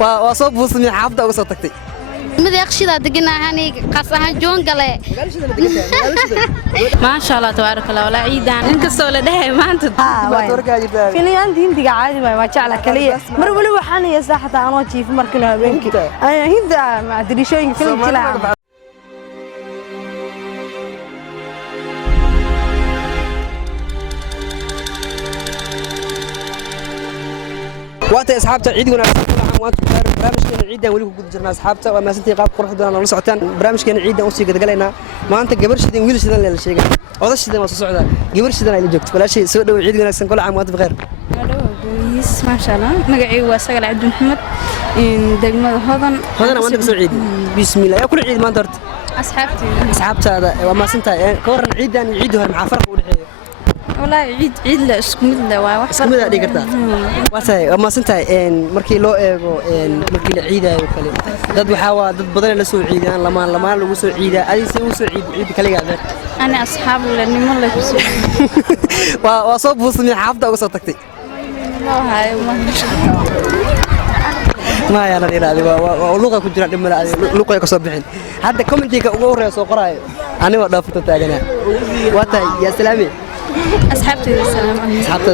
وصوب وصمي حافظة وصوتك ماذا يخشى دقنا هني قصها جونجلة ما شاء الله تبارك الله ولا عيدان إنك سولة ده ما أنت في اليوم دي هندي عادي ما شاء الله كليه مربلي وحنا يا ساحة أنا شيف مركنا بينك أنا هندا ما أدري شو يمكن كلا وقت أصحابته عيد وناس وأنتم برامج كان عيدا ولي كنت جرنا أصحابته وما سنتي قاب قرح دونا نصعتان برامج كان عيدا وصي قد قلنا ما أنت قبرش دين ويلش دين لا شيء وضش دين وصو سعدا قبرش دين اللي جبت ولا شيء سوى عيد وناس كل عام وأنت بخير. كويس ما شاء الله مقعي وسجل عبد محمد دقمة هذا وأنت بسوي عيد بسم الله يا كل عيد ما درت أصحابته هذا وما سنتي كورن عيدا عيدها مع فرق ودحية والله عيد لا اسكمد لا واحد اسكمد هذيك كرتا واساي وما سنتي مركي لو ايغو مركي la ciidayo kale dad waxa waa dad badan la soo ciidaan lama lagu soo ciidaa ay soo ciid kaliya adeer أنا أصحاب لأني ما لك waa soo buusmay xaafada uga soo tagtay هاي ما يا نادي waa luqa ku jira dhimada luqa ka soo bixin hadda commentiga ugu horeeyo soo qoraayo aniga dhaafta taagana waatay ya salaami أصحابتي السلام أصحابتي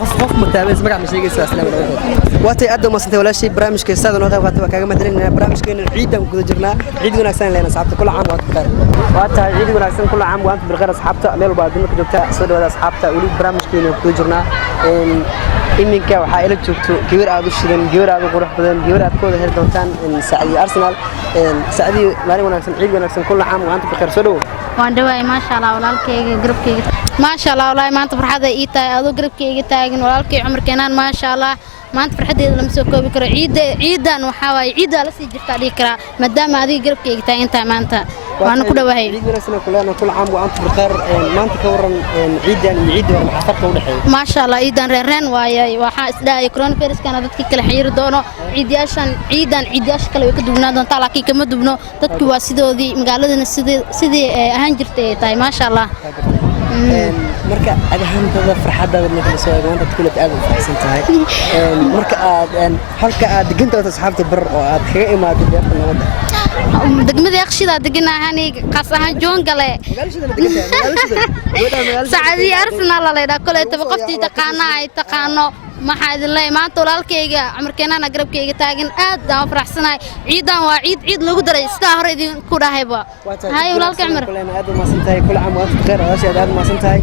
قف متابع اسمك عم شيء يسوي سلام عليكم واتي أدو ما سنتي ولا شيء برامج كيستاذ ونوتها وقتها كذا مثلاً برامج كين عيدا وكذا جرنا عيد ونكسان لنا أصحابتي كل عام وأنت بخير واتي عيد ونكسان كل عام وأنت بالغير أصحابتي ميل وبعد إنك جبتها صدق ولا أصحابتي ولي برامج كين وكذا جرنا إنك وحائلك جبتوا كبير عادو الشدن كبير عادو قروح بدن كبير عادو كذا هردوتان سعدي أرسنال سعدي مالي ونكسان عيد ونكسان كل عام وأنت بخير صدق وأنا ما شاء الله ولا الكي جروب كي ما شاء الله والله ما أنت فرحة إيتا أذو قرب كي تاجن ولا الكي عمر كنان ما شاء الله ما أنت فرحة لما سوكو بكرة عيدا وحواي عيدا لسه جبت عليك را مدام هذه قرب كي تاجن أنت ما أنت وأنا كده وهاي عيد رسنا كلنا كل عام وأنت بخير ما أنت كورن عيد ولا حفرت ولا حي ما شاء الله عيدا رن ويا وحاس دا يكرون فيرس كان ضدك كل حير دونه عيدياش كلا يكدبنا دون طلع كي كم دبنا ضدك واسيدو ذي مقالدنا سيدي هنجرتي تاي ما شاء الله marka adhaantada farxadda wadnaha soo eegaanta kulad aad u faraxsan tahay marka aad halka aad diganta asxaabta bar oo aad kaga imaado beerta nabadda degmada yakhshida degna hani qasaha joongale saacadi arsenal la leeyahay kulay tabaqafti taqaana ay taqaano maxaa idin leeyahay maanta walaalkayga amarkeenana garabkayga taagan aad aan faraxsanahay ciidan waa ciid lagu daray sida hore idin ku dhahayba hay walaalkay amar kulana aad ma santahay kul caam wa antu bikhair aad aad ma santahay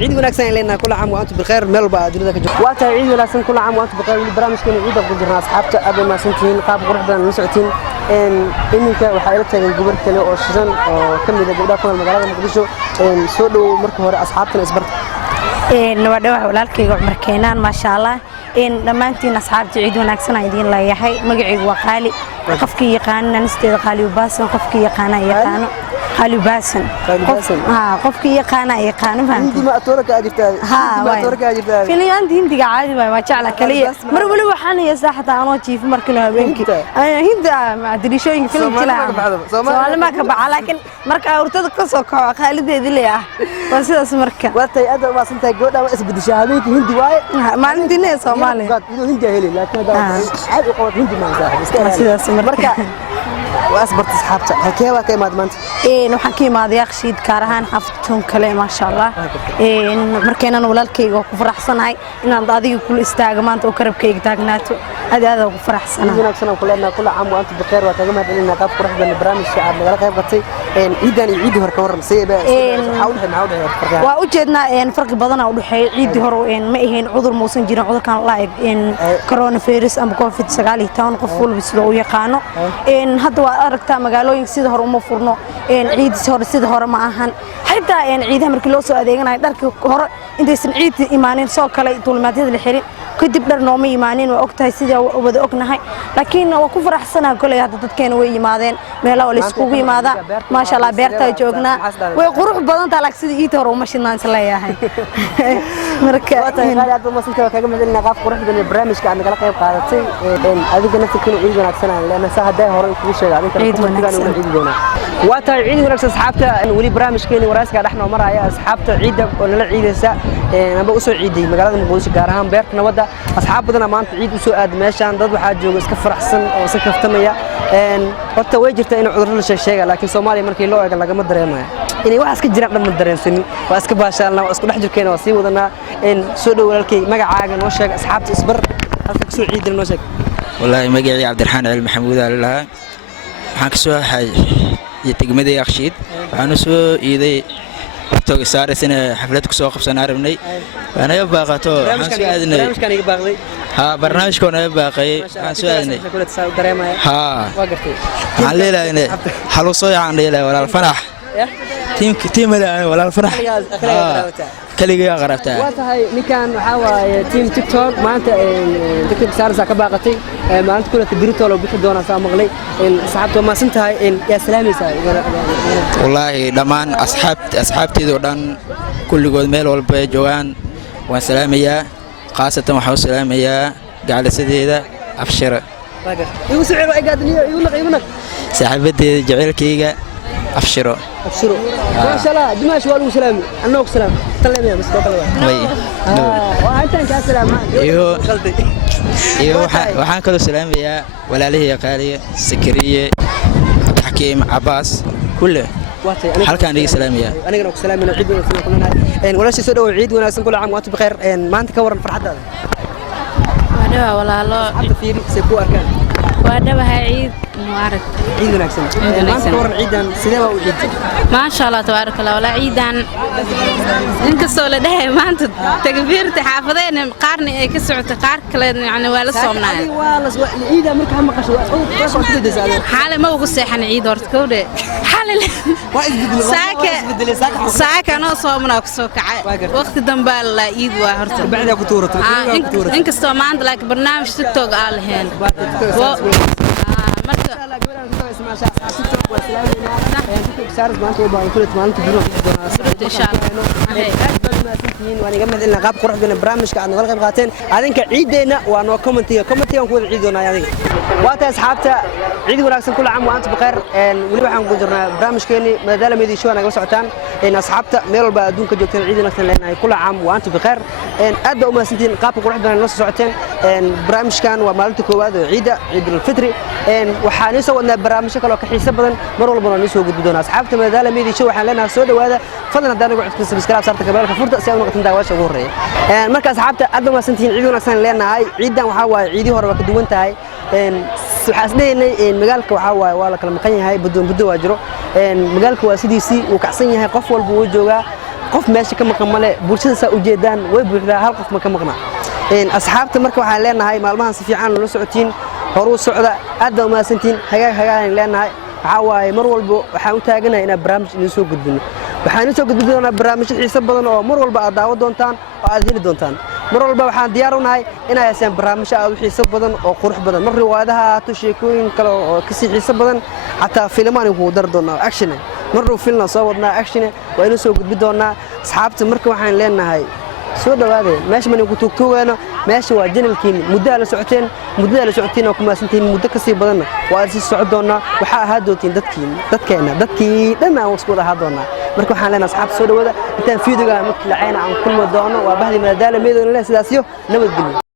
ciid wanaagsan leena kul caam wa antu bikhair meel ba dunida ka joogto waa tahay ciid wanaagsan kul caam wa antu bikhair barnaamijkeena ciid ku jirnaa asxaabta aad ma santiin qaab qurux badan la socotiin iminka waxa ila taagan gabar kale oo shidan oo kamid ah gabdhaha ku nool magaalada Muqdisho soo dhow marka hore asxaabtana isbarta نودوا ولالكيga Cumar Keenan ma sha Allah dhamaantiin asxaabtii ciid wanaagsan ay idin leeyahay magacaygu waa qaali qofkii yaqaan nisteeda qaali u baasan qofkii yaqaan qaali u baasan qofkii yaqaan hindi ma atorka ajirtaa filayaan hindiga caadi waa jecla kaliya mar wali waxaan ya saaxada anoo jiif markii habeenkii hinda ma adri shooyin film kala Soomaali ma ka baxa laakiin marka urtada ka soo kaco qaalideedii leeyahay waa sidaas marka waatay aad waa santay gabadha waa isbedeshay habeenkii hindi waaye maalintii Soomaali inuu hindi heli laakiin aad u qabad hindi ma saaxib sidaas marka وأصبرت أصحابته هكذا كيما دمنت waxaan ka imaaday yakhshid gaar ahaan xaftoon kale ma sha Allah markeenan walaalkayga ku faraxsanahay inaan adiga kula istaago maanta oo karabkayga taagnaato aad ugu faraxsanahay wanaagsan kulana kula caam wa antu bikhair wa taga mahadcelina qaab quruxda barnaamijka aad nagala qayb qatay ciidan iyo ciidii hore ka waran sayba waa u jeednaa farqi badan oo u dhaxeeyo ciidii hore ma ahayn cudur muusan jirin cudurkan la coronavirus ama covid-19 qof walba sida uu yaqaano hadda waa aragtaa magaalooyinka sida hore uma furno ciidii hore sida hore ma ahan xitaa ciidaha markii loo soo adeeganayo dharka hore intaysan ciid imaanin soo kale duulimaadyada la xirin kadib dhar nooma imaanin waa ogtahay sida wada ognahay laakiin waa ku faraxsanahay kulay hadda dadkeena way yimaadeen meelaha la iskugu yimaada ma sha Allah beerta joognaa way qurux badan tahay sida ciid hore uma shinaan isleeyahay marka aad ma santaa kaga madalina qaab quruxda barnaamijka aad nagala qayb qaadatay adiga naftiina ciid wanaagsan leena sahaday hore ku sheegay adinka ciid doona waa tahay ciid wanaagsan asxaabta wali barnaamijkeena warayska dhaxnoo maraya asxaabta ciida oo nala ciidaysa amba u soo ciiday magaalada Muqdisho gaar ahaan beerta nabadda asxaab badan maanta ciid u soo aad meeshan dad waxa jooga iska faraxsan oo iska kaftamaya horta way jirtaa in cudurro la sheegay laakiin Soomaaliya markii loo eego lagama dareemayo inay wax iska jiraan dhammaan dareensanin waa iska baashaalna waa isku dhex jirkeena waa sii wadanaa in soo dhow walaalkay magacaaga noo sheeg asxaabta isbar halka soo ciidina noo sheeg wallahi magacii Cabdiraxmaan Ali Maxamuud Allah waxaan ka soo hay degmada Yakshiid waxaan soo iiday toog saarayna xaflad ku soo qabsan arabnay ana baaqato waxaan soo aadnay barnaamijkan iga baaqday barnaamijkan ay baaqay waxaan soo aadnay waxaan leeyahay halo soo yaan leeyahay walaal fanax تيم ولا الفرح كليجي قربتها واتهاي نكان وحاوى تيم تيك توك ما أنت تيك توك صار زاك باقتي ما أنت كلها تدريته لو بيحد دونا سامغلي صاحبته ما سنتها يا سلامي ساي والله دمان أصحابتي دوران كل جود ميل والبيجوان وسلامية خاصة وحوس سلامية قاعد سديدة أبشر يو سعر قاعد يقولك صاحبتي جعل كيجا أبشروا ما شاء الله دماش والو سلامي أنا سلام سلام يا مستقبل وأنت إن سلام إيوه وحنا كله سلام يا ولا له يا قالي سكرية حكيم عباس كله حلقة عندي سلام يا أنا كنا سلام من العيد ونسلم كلنا ولا شيء سووا العيد ونسلم كل عام وأنتم بخير ما أنت كورن فرحة هذا وادبا ولا لا حتى في سبوا أركان وادبا عيد مبارك عيد ونكسن ما أنت كورن عيدا سنة وعيد ما شاء الله تبارك الله ولا عيدا إنك السولة ده ما أنت تكبيرت حافظين قارني كسرت قار كلا يعني ولا صومنا والله العيد أمريكا هم قشوا حالة ما بقول سيحن عيد ورد كودة حالة ساكة أنا صومنا وكسوك وقت دنبال عيد وهرت بعدها كتورة إنك السوم عند لك برنامج تيك توك قال هين إن شاء الله وأنا جمعت لنا قاب قرح بين برامج كأنه غلق بقاتين هذين كعيدنا وأنا كومنتي ونقول عيدنا يعني وقت أصحابته عيد وناكسن كل عام وأنتم بخير ولي waxaan ku jirnaa barnaamijkeeni madala meedii show naga socotaan in asxaabta meel walba adduunka joogtaan ciid wanaagsan leenahay kula caam waantu bixir aad baa u maasantiin qaabka qurux badan la socoteen barnaamijkan waa maalinta koowaad oo ciidul fitri waxaan soo wadnaa barnaamijyo kale oo ka xiiso badan mar walba aan soo gudbi doonaa asxaabta madala meedii show waxaan leenahay soo dhawaada fadlan haddaan ugu cusub subscribe saarta kabalka furta si aad u noqotaan daawasha ugu horeeya marka asxaabta aad baa maasantiin ciid wanaagsan leenahay ciidan waxa waaye ciidii hore waa ka duwan tahay waxaasleeynay magaalka waxa waaye waa la kala maqan yahay buddo waa jiro magaalka waa sidiisii uu kacsan yahay qof walba uu joogaa qof meesha ka maqan male bulshada saa u jeedaan way buuxdaa hal qof ma ka maqna asxaabta marka waxaan leenahay maalmahan si fiican la socotiin horu socda aad baa u maasantiin hagaag leenahay waxa waaye mar walba waxaan u taaganahay inaan barnaamij idin soo gudbino waxaan soo gudbin doonaa barnaamijyo xiiso badan oo mar walba aad daawo doontaan oo aad heli doontaan mar walba waxaan diyaar u nahay inay haysan barnaamijyo aad u xiiso badan oo qurux badan mar riwaayadaha haato sheekooyin kale oo ka sii xiiso badan xataa filmaan ku dar doonaa action marna filna soo wadnaa action waa inuu soo gudbin doonaa asxaabta marka waxaan leenahay soo dhawaada meesha man ku tugtuugayno meesha waa janalkiin muddo la socoteen oo kuma santiin muddo ka sii badan waa si socod doonaa waxa ahaa doontiin dadkii dhan aan isku ahaa doonaa marka waxaan leenahay asxaab soo dhawaada intaan fiidiga markii la cayna aan kulmo doono waa bahdi madala meedo sidaas iyo nabadgelyo